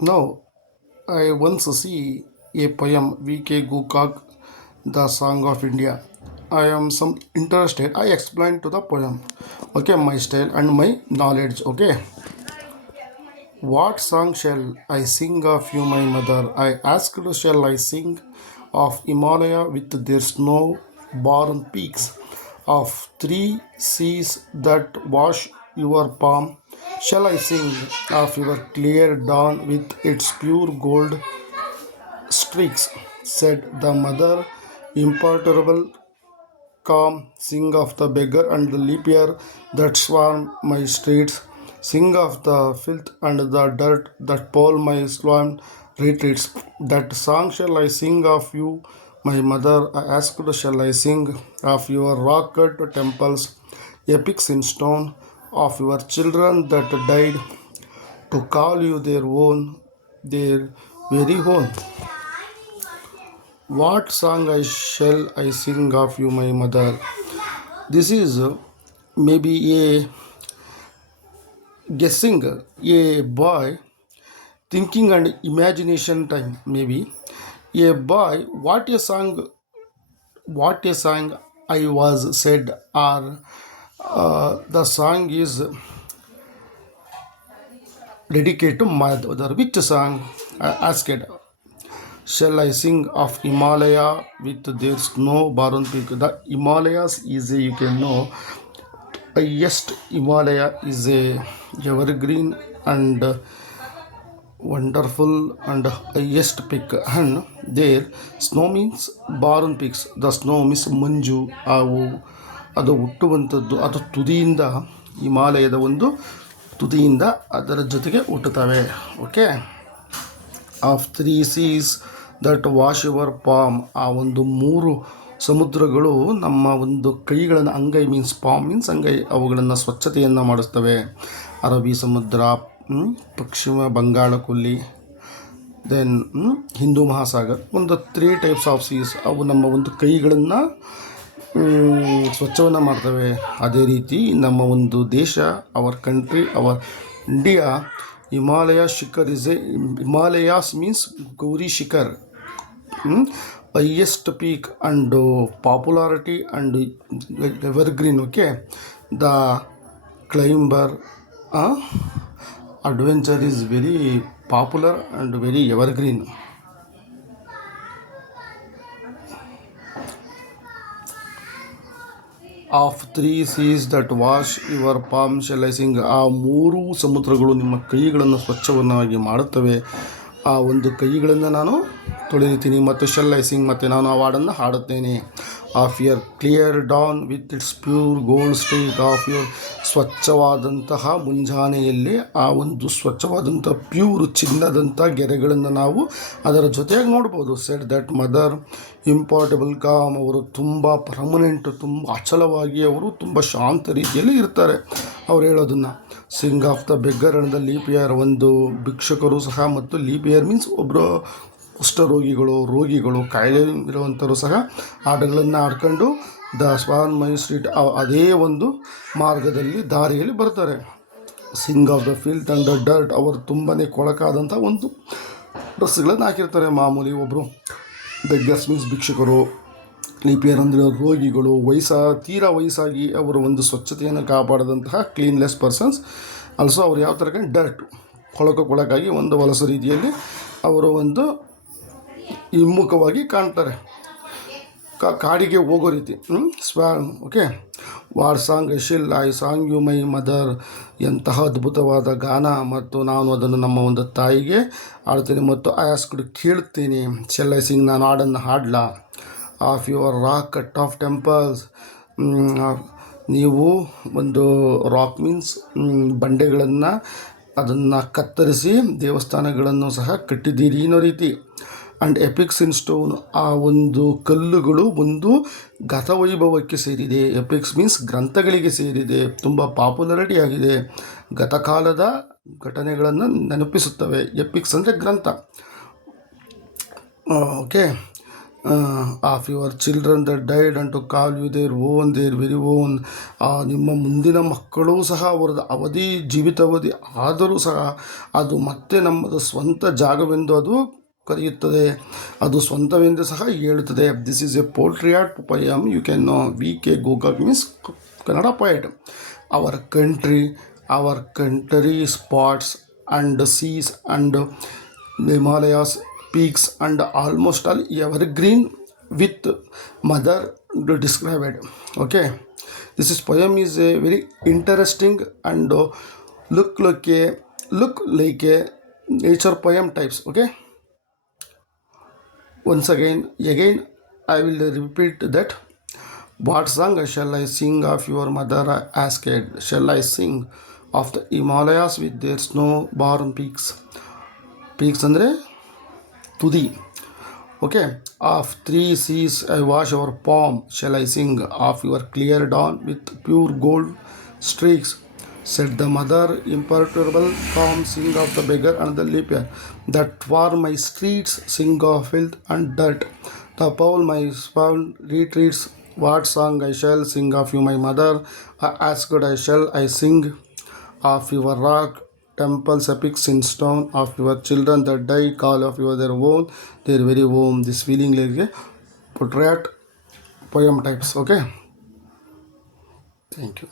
Now, I once see a poem V.K. Gokak, The Song of India. I am some interested. I explained to the poem. Okay, my style and my knowledge. Okay, what song shall I sing of you, my mother? I asked, shall I sing of Himalaya with their snow born peaks, of three seas that wash your palm? Shall I sing of your clear dawn with its pure gold streaks? Said the mother, imperturbable, calm, sing of the beggar and the leap year that swarm my streets, sing of the filth and the dirt that pall my slum retreats. That song shall I sing of you, my mother. I asked, shall I sing of your rock cut temples, epics in stone, of your children that died to call you their own, their very own. What song I shall I sing of you, my mother? This is maybe a guessing, a boy thinking and imagination time. Maybe a boy. What a song! I was said, or the song is dedicated to mother. Which song? I asked. Shall I sing of Himalaya with their snow born peak? The Himalayas is a, you can know, highest Himalaya is a evergreen and wonderful and highest peak, and there snow means born peaks. The snow means ಮಂಜು ಅವು ಅದು ಹುಟ್ಟುವಂಥದ್ದು. ಅದು ತುದಿಯಿಂದ ಹಿಮಾಲಯದ ಒಂದು ತುದಿಯಿಂದ ಅದರ ಜೊತೆಗೆ ಹುಟ್ಟುತ್ತವೆ. Okay, of three seas that wash your palm, ಆ ಒಂದು ಮೂರು ಸಮುದ್ರಗಳು ನಮ್ಮ ಒಂದು ಕೈಗಳನ್ನು, ಅಂಗೈ ಮೀನ್ಸ್ ಪಾಮ್ ಮೀನ್ಸ್ ಅಂಗೈ, ಅವುಗಳನ್ನು ಸ್ವಚ್ಛತೆಯನ್ನು ಮಾಡಿಸ್ತವೆ. ಅರಬ್ಬಿ ಸಮುದ್ರ, ಪಶ್ಚಿಮ ಬಂಗಾಳ ಕೊಲ್ಲಿ, ದೆನ್ ಹಿಂದೂ ಮಹಾಸಾಗರ್, ಒಂದು ತ್ರೀ ಟೈಪ್ಸ್ ಆಫ್ ಸೀಸ್, ಅವು ನಮ್ಮ ಒಂದು ಕೈಗಳನ್ನು ಸ್ವಚ್ಛವನ್ನು ಮಾಡ್ತವೆ. ಅದೇ ರೀತಿ ನಮ್ಮ ಒಂದು ದೇಶ, our country, our India, Himalaya Shikhar is A, Himalayas means Gauri Shikhar, highest peak and popularity and evergreen. Okay, the climber adventure is very popular and very evergreen. Of three seas that wash your palm shall I sing, ಆ ಮೂರು ಸಮುದ್ರಗಳು ನಿಮ್ಮ ಕೈಗಳನ್ನು ಸ್ವಚ್ಛವನ್ನಾಗಿ ಮಾಡುತ್ತವೆ. ಆ ಒಂದು ಕೈಗಳನ್ನು ನಾನು ತೊಳೆಯುತ್ತೀನಿ ಮತ್ತು ಶೆಲ್ ಐ ಸಿಂಗ್, ಮತ್ತು ನಾನು ಆ ಹಾಡನ್ನು ಹಾಡುತ್ತೇನೆ. Of your clear dawn with its pure gold street, of your ಸ್ವಚ್ಛವಾದಂತಹ ಮುಂಜಾನೆಯಲ್ಲಿ ಆ ಒಂದು ಸ್ವಚ್ಛವಾದಂಥ ಪ್ಯೂರ್ ಚಿನ್ನದಂಥ ಗೆರೆಗಳನ್ನು ನಾವು ಅದರ ಜೊತೆಯಾಗಿ ನೋಡ್ಬೋದು. ಸೆಡ್ ದಟ್ ಮದರ್ ಇಂಪಾರ್ಟಬಲ್ ಕಾಮ್, ಅವರು ತುಂಬ ಪರ್ಮನೆಂಟ್, ತುಂಬ ಅಚಲವಾಗಿ, ಅವರು ತುಂಬ ಶಾಂತ ರೀತಿಯಲ್ಲಿ ಇರ್ತಾರೆ ಅವ್ರು ಹೇಳೋದನ್ನು. Sing of the beggar and the leap year, ಒಂದು ಭಿಕ್ಷುಕರು ಸಹ, ಮತ್ತು ಲೀಪ್ ಇಯರ್ ಮೀನ್ಸ್ ಒಬ್ಬರು ರೋಗಿಗಳು, ಕಾಯಿಲೆ ಇರುವಂಥವರು ಸಹ ಹಾಡುಗಳನ್ನು ಆಡ್ಕೊಂಡು ದ ಸ್ವಾನ್ ಮೈ ಸ್ಟ್ರೀಟ್, ಅದೇ ಒಂದು ಮಾರ್ಗದಲ್ಲಿ, ದಾರಿಯಲ್ಲಿ ಬರ್ತಾರೆ. Sing of the filth and the dirt, ಅವರು ತುಂಬಾ ಕೊಳಕಾದಂಥ ಒಂದು ಡ್ರೆಸ್ಗಳನ್ನು ಹಾಕಿರ್ತಾರೆ. ಮಾಮೂಲಿ ಒಬ್ಬರು ಬೆಗ್ಗರ್ಸ್ ಮೀನ್ಸ್ ಭಿಕ್ಷುಕರು, ಲೀಪಿಯರ್ ಅಂದರೆ ರೋಗಿಗಳು, ತೀರಾ ವಯಸ್ಸಾಗಿ ಅವರು ಒಂದು ಸ್ವಚ್ಛತೆಯನ್ನು ಕಾಪಾಡಿದಂತಹ ಕ್ಲೀನ್ಲೆಸ್ ಪರ್ಸನ್ಸ್. ಆಲ್ಸೋ ಅವ್ರು ಯಾವ ಥರ ಡರ್ಟ್, ಕೊಳಕಾಗಿ ಒಂದು ವಲಸು ರೀತಿಯಲ್ಲಿ ಅವರು ಒಂದು ಹಿಮ್ಮುಖವಾಗಿ ಕಾಣ್ತಾರೆ, ಕಾಡಿಗೆ ಹೋಗೋ ರೀತಿ. Okay, what song shall I song you my mother, ಎಂತಹ ಅದ್ಭುತವಾದ ಗಾನ, ಮತ್ತು ನಾನು ಅದನ್ನು ನಮ್ಮ ಒಂದು ತಾಯಿಗೆ ಆಡ್ತೇನೆ ಮತ್ತು ಆಯಾಸ್ಕೊಂಡು ಕೇಳುತ್ತೇನೆ. ಶೆಲ್ ಐ ಸಿಂಗ್, ನಾನು ಹಾಡನ್ನು ಹಾಡಲಾ. Of your rock cut of temples, ನೀವು ಒಂದು ರಾಕ್ ಮೀನ್ಸ್ ಬಂಡೆಗಳನ್ನು, ಅದನ್ನು ಕತ್ತರಿಸಿ ದೇವಸ್ಥಾನಗಳನ್ನು ಸಹ ಕಟ್ಟಿದ್ದೀರಿ ಅನ್ನೋ ರೀತಿ. ಆ್ಯಂಡ್ ಎಪಿಕ್ಸ್ ಇನ್ ಸ್ಟೋನ್, ಆ ಒಂದು ಕಲ್ಲುಗಳು ಒಂದು ಗತವೈಭವಕ್ಕೆ ಸೇರಿದೆ. ಎಪಿಕ್ಸ್ ಮೀನ್ಸ್ ಗ್ರಂಥಗಳಿಗೆ ಸೇರಿದೆ, ತುಂಬ ಪಾಪ್ಯುಲಾರಿಟಿ ಆಗಿದೆ, ಗತಕಾಲದ ಘಟನೆಗಳನ್ನು ನೆನಪಿಸುತ್ತವೆ. ಎಪಿಕ್ಸ್ ಅಂದರೆ ಗ್ರಂಥ. Okay, of your children that died and to call you their very own. ನಿಮ್ಮ ಮುಂದಿನ ಮಕ್ಕಳೂ ಸಹ ಅವರದ್ದು ಅವಧಿ ಜೀವಿತಾವಧಿ ಆದರೂ ಸಹ ಅದು ಮತ್ತೆ ನಮ್ಮದು ಸ್ವಂತ ಜಾಗವೆಂದು ಅದು ಕರೆಯುತ್ತದೆ, ಅದು ಸ್ವಂತವೆಂದು ಸಹ ಹೇಳುತ್ತದೆ. This is a poultry art poem. You can know V K Gokak means Kannada poet. Our country spots and seas and the Himalayas peaks and almost all evergreen with mother described. Okay, this is poem is a very interesting and look like a nature poem types. Okay, once again I will repeat that. What song shall I sing of your mother asked? Shall I sing of the Himalayas with their snow-born peaks? Peaks ಅಂದರೆ ತುದಿ. Okay. Of three seas I wash our palm. Shall I sing of your clear dawn with pure gold streaks? Said the mother, imperturbable, calm, sing of the beggar and the leper, that for my streets sing of filth and dirt. The Paul my spawn retreats. What song I shall sing of you, my mother? I asked, I sing of your rock temples epics in stone, of your children that die, call of your their own, their very own. This feeling like a portrait poem types. Okay, thank you.